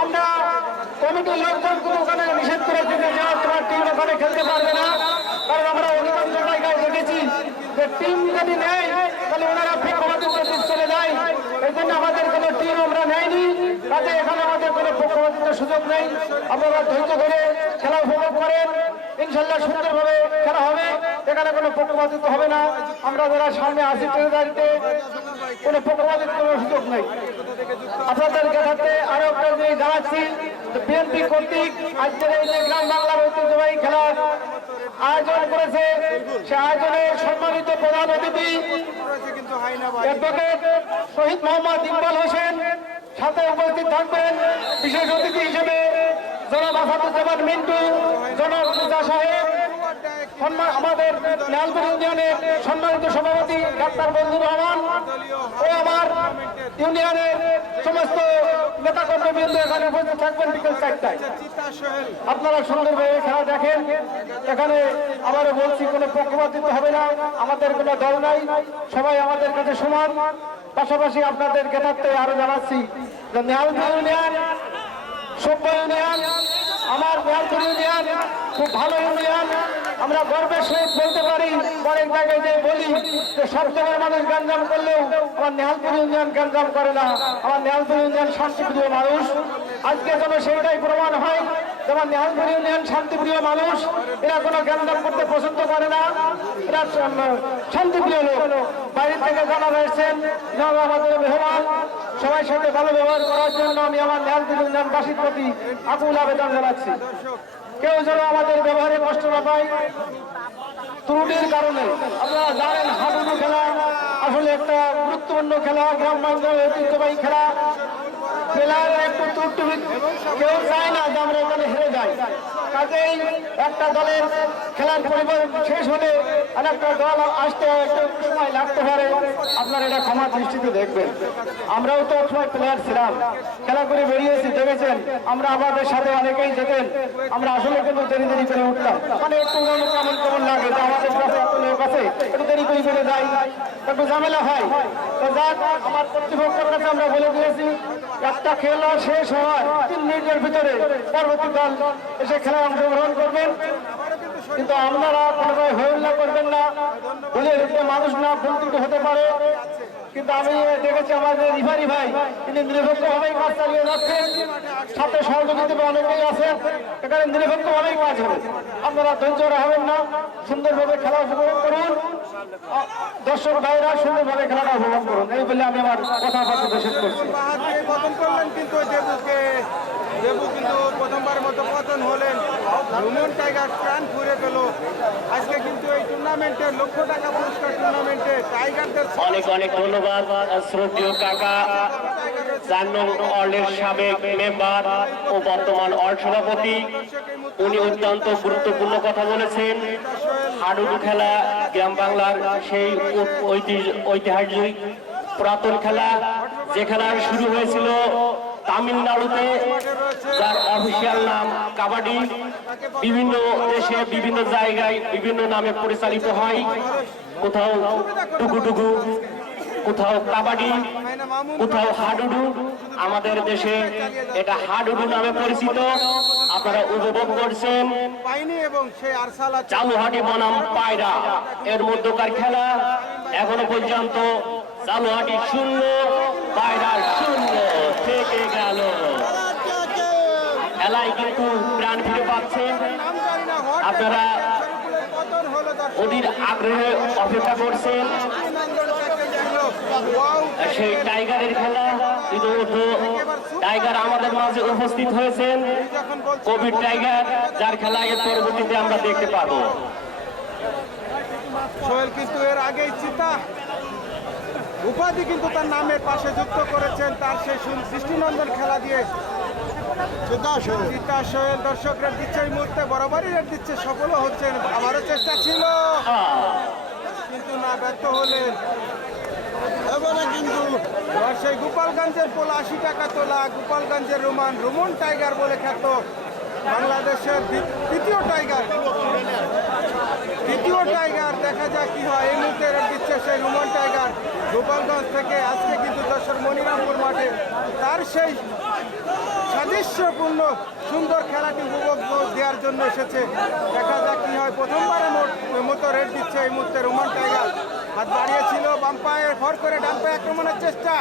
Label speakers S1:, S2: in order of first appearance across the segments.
S1: আমরা কমিটির লোকজনকে ওখানে নিষেধ করে দিতে যাও তোমার টিম ওখানে খেলতে পারবে না, কারণ আমরা অধিকাংশ জায়গায় দেখেছি যে টিম যদি নেই তাহলে ওনারা ফির আমাদের দিক চলে যায়, এই জন্য আমাদের কোনো টিম আমরা নেয়নি তাতে এখানে আমাদের কোনো পক্ষপাতিত্বের সুযোগ নেই। আপনারা ধৈর্য ধরে খেলা উপভোগ করেন। ইনশাল্লাহ সুন্দরভাবে খেলা হবে। এখানে কোনো পক্ষপাতিত্ব হবে না। আমরা যারা সামনে আসি ট্রেনে কোনো পক্ষপাতিত্ব কোনো সুযোগ নেই। আপনাদের কাছে আরও একটা জিনিস জানাচ্ছি, বিএনপি কর্তৃক আজকের এই যে গ্রাম বাংলার ঐতিহ্যবাহী খেলা আয়োজন করেছে। সে আয়োজনে সম্মানিত প্রধান অতিথি শহীদ মোহাম্মদ ইকবাল হোসেন সাথে উপস্থিত থাকবেন। বিশেষ অতিথি হিসেবে জনাব আসাদুজ্জামান মিন্টু, জনাব মুজা সাহেব আমাদের লালপুর ইউনিয়নের সম্মানিত সভাপতি ডাক্তার বন্ধুর রহমান ও আমার ইউনিয়নের সমস্ত নেতাকর্মীবৃন্দ এখানে উপস্থিত থাকবেন বিকেল চারটায়। আপনারা সুন্দরভাবে খেলা দেখেন। এখানে আবারও বলছি, কোনো পক্ষপাতিত্ব হবে না, আমাদের কোনো দল নাই, সবাই আমাদের কাছে সমান। পাশাপাশি আপনাদের জ্ঞাতার্থে আরও জানাচ্ছি যে নেহালপুর ইউনিয়ন সভ্য ইউনিয়ন, আমার নেহালপুর ইউনিয়ন, খুব ভালো ইউনিয়ন। আমরা গর্বের সহিত বলতে পারি, অনেক জায়গায় যে বলি যে সব জায়গায় মানুষ গ্যাঞ্জাম করলেও আমার নেহালপুর ইউনিয়ন গ্যাঞ্জাম করে না। আমার নেহালপুর ইউনিয়ন শান্তিপ্রিয় মানুষ। আজকে যেন সেইটাই প্রমাণ হয় যেমন নেহালপুর ইউনিয়ন শান্তিপ্রিয় মানুষ, এরা কোনো গ্যাঞ্জাম করতে পছন্দ করে না। এরা শান্তিপ্রিয় লোক। বাইরে থেকে জানা যেমন আমাদের মেহমান, সবাই সাথে ভালো ব্যবহার করার জন্য আমি আমার নেহালপুর ইউনিয়নবাসীর প্রতি আকুল আবেদন জানাচ্ছি। কেউ যেন আমাদের ব্যবহারে কষ্ট না পায়, ত্রুটির কারণে। আপনারা জানেন, হাডুডু খেলা আসলে একটা গুরুত্বপূর্ণ খেলা, গ্রাম বাংলার ঐতিহ্যবাহী খেলা। খেলার একটু ত্রুটি, কেউ চায় না যে আমরা এখানে হেরে যাই কাজেই একটা দলের খেলার পরিবার শেষ হলে আর একটা দল আসতে একটু সময় লাগতে পারে। আপনারা এটা ক্ষমা দৃষ্টিতে দেখবেন। আমরাও তো সময় প্লেয়ার ছিলাম। খেলা করে বেরিয়েছি, দেখেছেন? আমরা আমাদের সাথে অনেকেই যেতেন। আমরা আসলে কিন্তু দেরি দেরি করে উঠতাম। মানে একটু কেমন কেমন লাগে যে আমাদের কাছে এত লোক আছে, একটু দেরি করে করে যাই একটু ঝামেলা হয়। তো যাক, আমার কর্তৃপক্ষের কাছে আমরা বলে দিয়েছি একটা খেলা শেষ হওয়ার তিন মিনিটের ভিতরে পরবর্তী দল এসে খেলায় অংশগ্রহণ করবেন। কিন্তু আপনারা কোনোভাবে হইল্লা করবেন না। যে মানুষ না ভুল হতে পারে। কিন্তু আমি দেখেছি আমাদের রিভারি ভাই, তিনি নিরপেক্ষভাবেই কাজ চালিয়ে যাচ্ছেন। সাথে সহযোগিতা অনেকেই আছেন। এখানে নিরপেক্ষভাবেই কাজ হবে। আপনারা ধৈর্য হবেন না। সুন্দরভাবে খেলা উপভোগ করুন। দর্শক ভাইরা সুন্দরভাবে খেলাটা উপভোগ করুন। এই বলে আমি আমার কথা শেষ করছি
S2: বাহাত দিয়ে পতন করলেন কিন্তু দেবুকে, দেবু কিন্তু প্রথমবারের মতো পতন হলেন। রুমন টাইগার প্রাণ ঘুরে পেল। আজকে কিন্তু এই টুর্নামেন্টে লক্ষ টাকা পুরস্কার টুর্নামেন্টে টাইগারদের
S3: অনেক অনেক ধন্যবাদ, শ্রদ্ধেয় কাকা। ও বর্তমান সভাপতি, উনি অত্যন্ত গুরুত্বপূর্ণ কথা বলেছেন। হাডুডু খেলা গ্রাম বাংলার সেই ঐতিহ্য- ঐতিহাসিক পুরাতন খেলা। যে খেলা শুরু হয়েছিল তামিলনাড়ুতে, যার অফিসিয়াল নাম কাবাডি। বিভিন্ন দেশে, বিভিন্ন জায়গায়, বিভিন্ন নামে পরিচালিত হয়। কোথাও টুকুটুকু, কোথাও কাবাডি, কোথাও হাডুডু। আমাদের দেশে এটা হাডুডু নামে পরিচিত। আপনারা উপভোগ করছেন। চালুহাটি বনাম পায়রা। এর মধ্যকার খেলা এখনও পর্যন্ত চালুহাটি শূন্য। পায়রা শূন্য থেকে গেল। খেলায় কিন্তু প্রাণ ফিরে পাচ্ছেন আপনারা অধীর আগ্রহে অপেক্ষা করছেন। সেই টাইগারের খেলা, ইতিমধ্যে টাইগার আমাদের মাঝে উপস্থিত হয়েছেন। কোভিড টাইগার, যার খেলা এর পরবর্তীতে আমরা দেখতে পাবো।
S2: কিন্তু এর আগেই চিতা। উপাধি কিন্তু তার নামের পাশে যুক্ত করেছেন তার সেই সুদৃষ্টিনন্দন খেলা দিয়ে। সোহেল দর্শকরা দিচ্ছে এই মুহূর্তে বরাবরই রেট দিচ্ছে সফলও হচ্ছেন আমারও চেষ্টা ছিল। কিন্তু না ব্যর্থ হলেন। কিন্তু সেই গোপালগঞ্জের পোলা আশি টাকা তোলা গোপালগঞ্জের রোমান রোমন টাইগার বলে খ্যাত বাংলাদেশের দ্বি- দ্বিতীয় টাইগার। দ্বিতীয় টাইগার দেখা যাক কি হয় এই মুহূর্তে রেট দিচ্ছে সেই রোমন টাইগার গোপালগঞ্জ থেকে আজকে কিন্তু যশোর মনিরামপুর মাঠে তার সেই সাদৃশ্যপূর্ণ সুন্দর খেলাটি উপভোগ দেওয়ার জন্য এসেছে। দেখা যাক কি হয়। প্রথমবারের মতো রেড দিচ্ছে এই মুহূর্তে রোমান টাইগার। হাত বাড়িয়েছিল বাম্পায়ের ভর করে ডাম্পায় আক্রমণের চেষ্টা।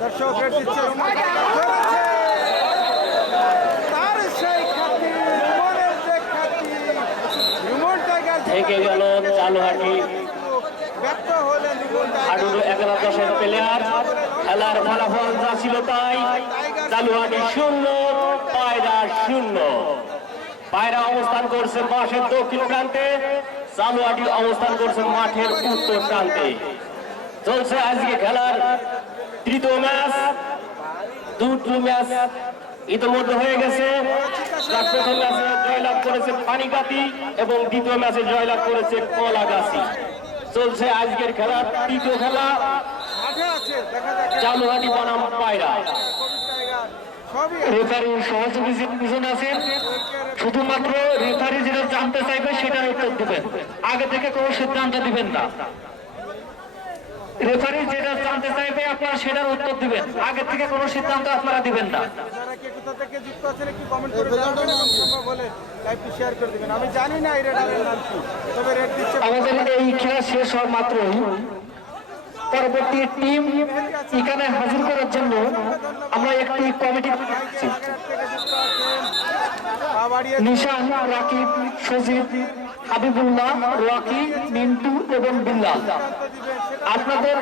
S2: দর্শক রেড দিচ্ছে রোমান টাইগার। ধরেছে। তার সেই খ্যাতি রোমানের যে খ্যাতি রোমান টাইগার
S3: থেকে গেল
S2: ব্যর্থ হলেন
S3: এগারো প্লেয়ার, খেলার ছিল তাই। শূন্য, পায়রা শূন্য। পায়রা অবস্থান করছে মাঠের দক্ষিণ প্রান্তে অবস্থান মাঠের উত্তর প্রান্তে। চলছে আজকে খেলার তৃতীয় ম্যাচ। দুটো ম্যাচ ইতিমধ্যে হয়ে গেছে। জয়লাভ করেছে পানিকাতি এবং দ্বিতীয় ম্যাচে জয়লাভ করেছে কলাগাছি। চলছে আজকের খেলা তৃতীয় খেলা। চালুহাটি বনাম পায়রা। রেফারি সহযোগী আছেন শুধুমাত্র রেফারি যেটা জানতে চাইবে সেটার উত্তর দিবেন। আগে থেকে কোনো সিদ্ধান্ত দিবেন না। রেফারি যেটা জানতে চাইবে আপনারা সেটার উত্তর দিবেন। আগে থেকে কোনো সিদ্ধান্ত আপনারা দিবেন না।
S2: যারা কে কোথা থেকে যুক্ত আছেন একটু কমেন্ট করে জানাবেন এবং লাইভটি শেয়ার করে দিবেন। আমি জানি না এই রেডারের নাম কি তবে রেড দিচ্ছে।
S3: আমাদের এই খেলা শেষ হওয়া মাত্রই পরবর্তী টিম এখানে হাজির করার জন্য আমরা একটি কমিটি নিশান রাকিব সজিব হাবিবুল্লাহ, রকি, মিন্টু এবং
S2: সেটা
S3: আপনাদের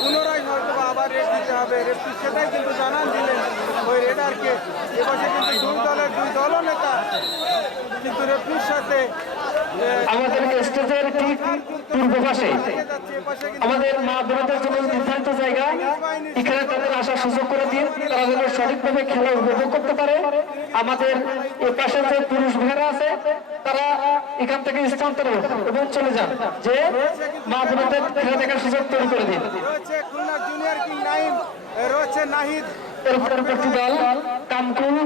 S2: পুনরায় হয়তো আবার দিতে হবে। রেডটি সেটাই কিন্তু জানান দিলেন ওই রেডারকে। এবছর কিন্তু দুই দলের দুই দলনেতা কিন্তু রেফরির সাথে এ,
S3: আমাদের স্টেজের ঠিক পূর্ব পাশে আমাদের মা বোনদের জন্য নির্ধারিত জায়গা এখানে তাদের আসার সুযোগ করে দিন। তারা যেন সঠিকভাবে খেলা উপভোগ করতে পারে। আমাদের এ পাশে যে পুরুষ ভাইরা আছে তারা এখান থেকে স্থানান্তর এবং চলে যান। যে মা বোনদের খেলা দেখার সুযোগ তৈরি করে দিন।
S2: রয়েছে নাহিদ।
S3: এর পরবর্তী দল কামকুল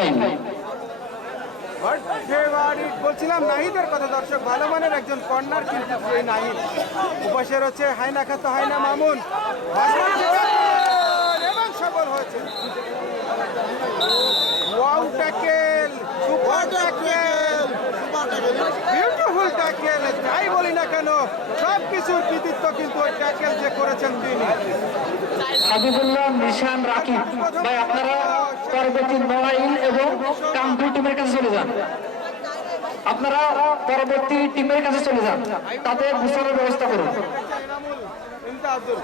S3: আইন।
S2: বলছিলাম নাহিদের কথা দর্শক ভালো মানের একজন কর্নার কিন্তু সেই নাহিদ। উপাসে রয়েছে হাইনা খাত হাইনা মামুন। এবং সফল হয়েছে। Wow tackle super tackle beautiful tackle যাই বলি না কেন সব কিছুর কৃতিত্ব কিন্তু ওই ট্যাকেল যে করেছেন তিনি।
S3: হাবিবুল্লাহ নিশান রাকিব ভাই আপনারা পরবর্তী নড়াইল এবং কামপুর টিমের কাছে চলে যান। আপনারা পরবর্তী টিমের কাছে চলে যান তাদের ঘোষণার ব্যবস্থা করুন।
S2: এনামুল ইমতাজুল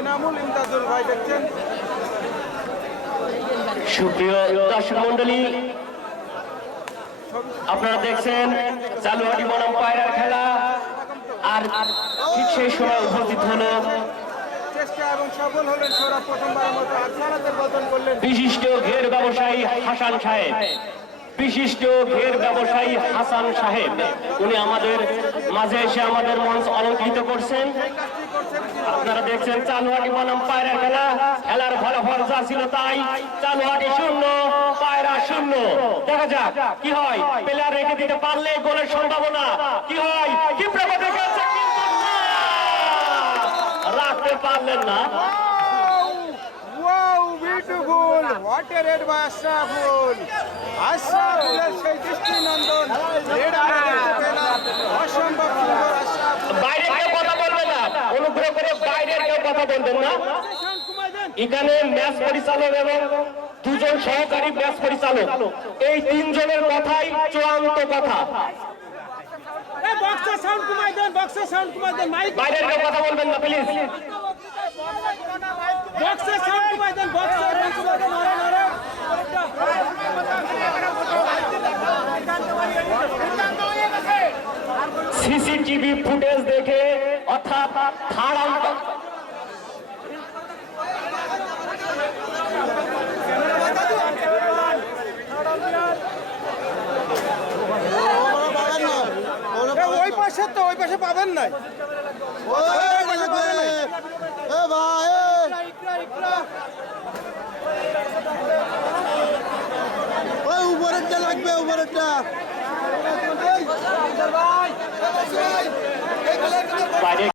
S2: এনামুল দেখছেন।
S3: সুপ্রিয় দর্শক মন্ডলী আপনারা দেখছেন চালুহাটি বনাম পায়রার খেলা। আর ঠিক সেই সময় উপস্থিত হলো বিশিষ্ট ঘের ব্যবসায়ী হাসান সাহেব। বিশিষ্ট ঘের ব্যবসায়ী হাসান সাহেব। উনি আমাদের মাঝে এসে আমাদের মঞ্চ অলঙ্কৃত করছেন। আপনারা দেখছেন চালুহাটি বনাম পায়রা খেলা। খেলার ফলাফল যা ছিল তাই। চালুহাটি শূন্য, পায়রা শূন্য। দেখা যাক কি হয়। প্লেয়ার রেখে দিতে পারলে গোলের সম্ভাবনা। কি হয়? কি প্রভাব রেখেছে কিন্তু না! রাখতে পারলেন না।
S2: Beautiful what a raid by Ashraful আশরাফুলের সেই দৃষ্টিনন্দন। রেড আমরা দেখতে পেলাম অসম্ভব সুন্দর আশরাফুল
S3: বাইরে কেউ কথা বলবে না। অনুগ্রহ করে বাইরের কেউ কথা বলবেন না। এখানে ম্যাচ পরিচালক এবং দুজন সহকারী ম্যাচ পরিচালক। এই তিনজনের কথাই চূড়ান্ত কথা। বাইরের কেউ কথা বলবেন না প্লিজ
S4: বক্সের সাউন্ড নরে নরে
S3: সিসিটিভি ফুটেজ দেখে অর্থাৎ থার্ড
S2: ওই পাশে তো ওই পাশে পাবেন নাই। ওই
S5: উপরেরটা লাগবে উপরেরটা। বাইরে